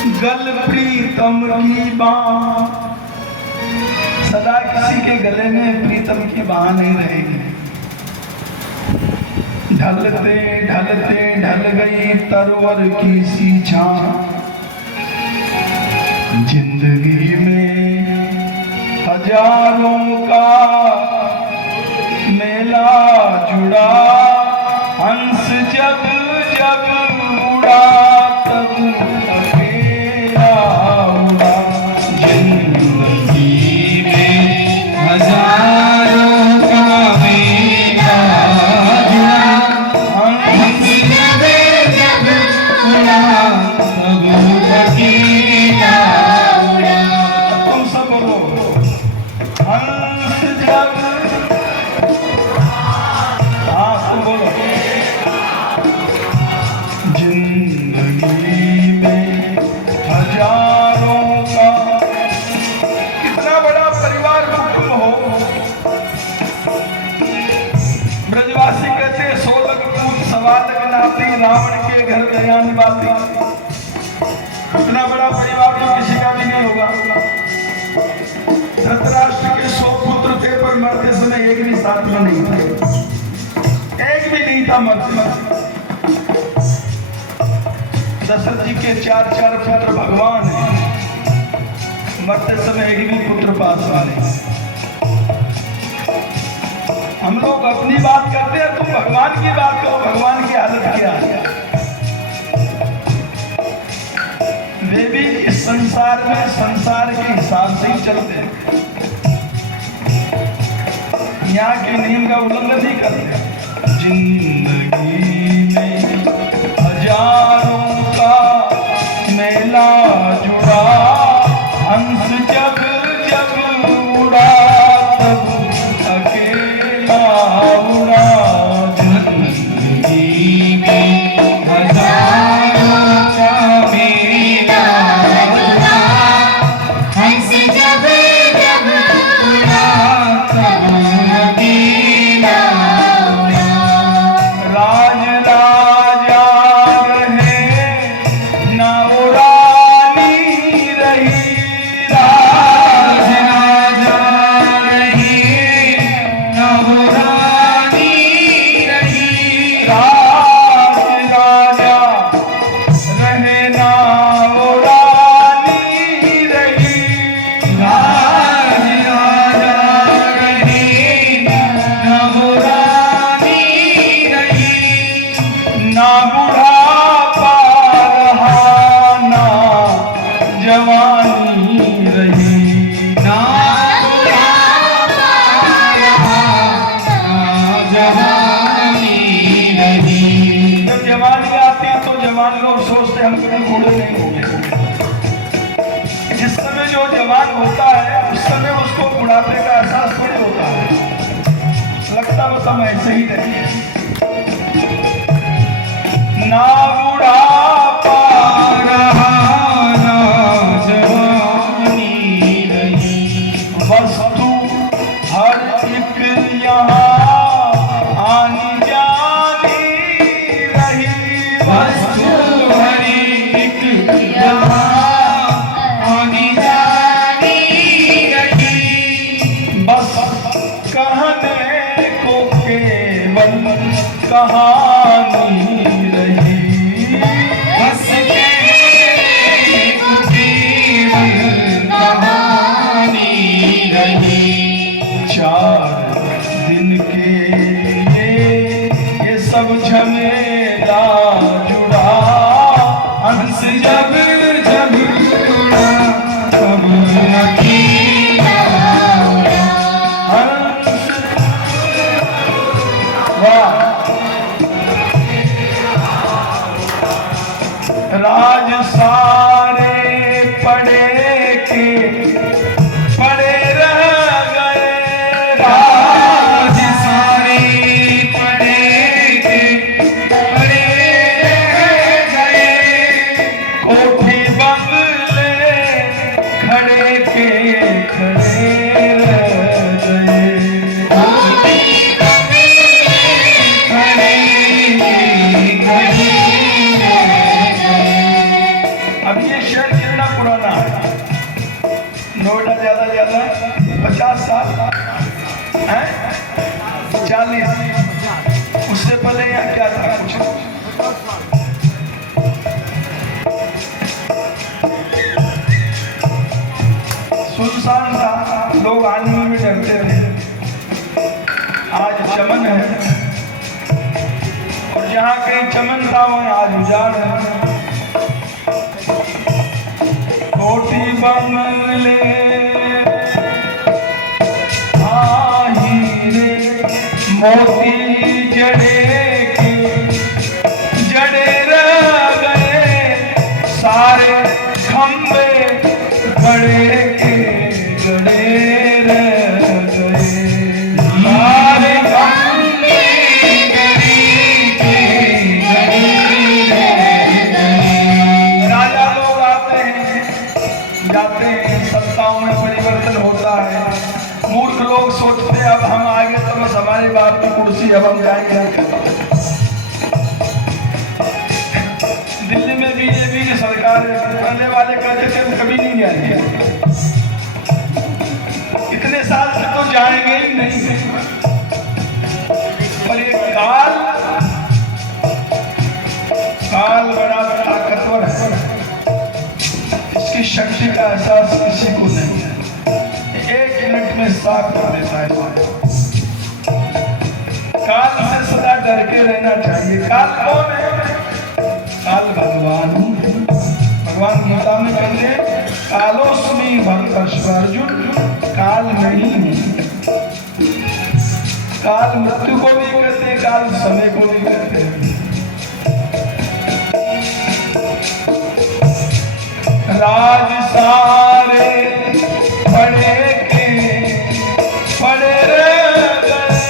गल प्रीतम की बाह, सदा किसी के गले में प्रीतम की बाह नहीं रहेगी। ढलते ढलते ढल गई तरवर की सी छां, जिंदगी में हजारों का मेला जुड़ा, हंस जब जब उड़ा तब अकेला उड़ा। जिंदगी में हजारों का मेला जुड़ा, हंस जब जब उड़ा तब अकेला उड़ा। तुम सब बोलो, हंस जब, हाँ तुम बोलो। जिंदगी में हजारों का, कितना बड़ा परिवार कुटुंब हो। ब्रजवासी कहते हैं 16 पूत सवालक नाती, रावण के घर गया निवासी। इतना बड़ा परिवार तो किसी का भी नहीं होगा। धृतराष्ट्र के 100 पुत्र थे, पर मरते समय एक भी साथ में नहीं था, एक भी नहीं था मरते। दशरथ जी के 4 पुत्र भगवान हैं, मरते समय एक भी पुत्र पास वाले। हम लोग अपनी बात करते हैं, तुम भगवान की बात करो, भगवान की हालत क्या है। वे भी इस संसार में संसार के हिसाब से ही चलते हैं, यहाँ के नियम का उल्लंघन नहीं करते। जिंदगी में हजारों का मेला जुड़ा, हंस जब जब उड़ा तब अकेला उड़ा। जिंदगी में हजारों का मेला जुड़ा, हंस जब जब उड़ा तब अकेला उड़ा। राज राजा रहे ना वो रानी रही, राज राजा रहे ना वो रानी रही। राज राजा रहे ना वो रानी रही, राज राजा रहे ना वो रानी रही। ना बुढ़ापा रहा ना जवानी रही, ना बुढ़ापा रहा ना जवानी रही। जब जवानी आती है तो जवान लोग सोचते हम कभी बूढ़े नहीं होंगे। जिस समय जो जवान होता है उस समय उसको बुढ़ापे का एहसास थोड़ी होता है, लगता बस हम ऐसे ही रहेंगे। ना बुढ़ापा रहा ना जवानी रही, वस्तु हर एक यहाँ आनी जानी रही। वस्तु हर एक यहाँ आनी जानी रही। बस कहने को केवल कहानी रही, बस कहने को केवल कहानी रही। 4 दिन के लिए ये सब झमेला जुड़ा, हंस जब जब उड़ा तब अकेला उड़ा। हंस, वाह। राज सारे पड़े के पड़े रह गए, राज सारे पड़े के पड़े रह गए। कोठी बंगले खड़े के कितना पुराना है? नोएडा ज्यादा 50 साल है, 40। उससे पहले यहाँ क्या था? कुछ सुनसान था, लोग आने में भी डरते थे। आज चमन है, और जहाँ कहीं चमन था वहाँ आज उजाड़ है। कोठी बंगले हीरे मोती जड़े रह गए, सारे खंबे गड़े के गड़े रह गए, सारे खंबे गड़ी के गड़े रह गए। राजा लोग आते हैं जाते हैं, सत्ताओं में परिवर्तन होता है। मूर्ख लोग सोचते हैं अब हम आगे तो बस हमारे बाप की कुर्सी, अब हम जाएंगे। दिल्ली में बीजेपी की सरकार करने वाले कहते थे हम कभी नहीं जाएंगे, इतने साल तक तो जाएंगे ही नहीं। पर ये काल बड़ा ताकतवर है, इसकी शक्ति का एहसास किसी को नहीं है। 1 मिनट में साफ कर देता है। काल से सदा डर के रहना चाहिए। काल कौन है? काल भगवान। भगवान गीता में कहते हैं कालोस्मि भक्त अर्जुन, काल नहीं है। काल मृत्यु को भी कहते हैं, काल समय को भी कहते हैं। राज सारे पड़े रह गए,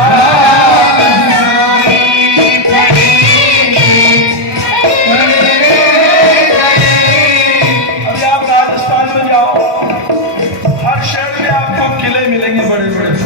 राज सारे पड़े गए। अभी आप राजस्थान में जाओ, हर शहर में आपको किले मिलेंगे बड़े बड़े।